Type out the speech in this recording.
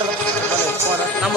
নাম